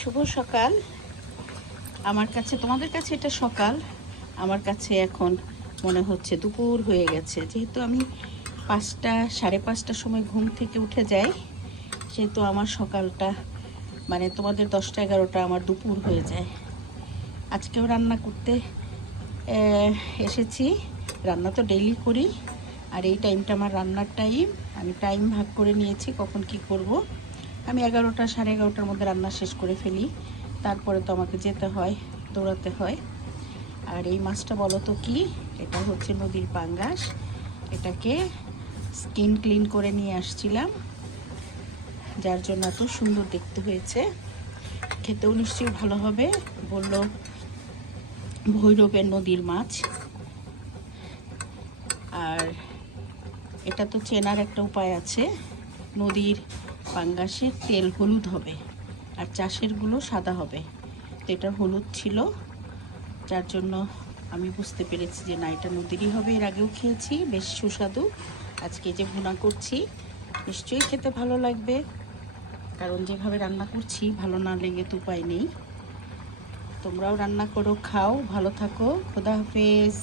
শুভ সকাল। আমার কাছে, তোমাদের কাছে এটা সকাল, আমার কাছে এখন মনে হচ্ছে দুপুর হয়ে গেছে। যেহেতু আমি 5টা, 5:30টার সময় ঘুম থেকে উঠে যাই, সেহেতু আমার সকালটা মানে তোমাদের 10টা 11টা আমার দুপুর হয়ে যায়। আজকেও রান্না করতে এসেছি। রান্না তো ডেইলি করি, আর এই টাইমটা আমার রান্নার টাইম। আমি টাইম ভাগ করে নিয়েছি কখন কি করব। আমি 11টা 11:30টার মধ্যে রান্না শেষ করে ফেলি। তারপরে তো আমাকে যেতে হয়, দৌড়াতে হয়। আর এই মাছটা বলো তো কি? এটা হচ্ছে নদীর পাঙ্গাস। এটাকে স্কিন ক্লিন করে নিয়ে আসছিলাম, যার জন্য এত সুন্দর দেখতে হয়েছে। খেতেও নিশ্চয়ই ভালো হবে। বলল ভৈরবের নদীর মাছ। আর এটা তো চেনার একটা উপায় আছে, নদীর পাঙ্গাসের তেল হলুদ হবে আর চাষেরগুলো সাদা হবে। তো এটা হলুদ ছিল, যার জন্য আমি বুঝতে পেরেছি যে না, এটা নদীরই হবে। এর আগেও খেয়েছি, বেশ সুস্বাদু। আজকে যে ভুনা করছি, নিশ্চয়ই খেতে ভালো লাগবে, কারণ যেভাবে রান্না করছি ভালো না লেগে তো উপায় নেই। তোমরাও রান্না করো, খাও, ভালো থাকো। খোদা হাফেজ।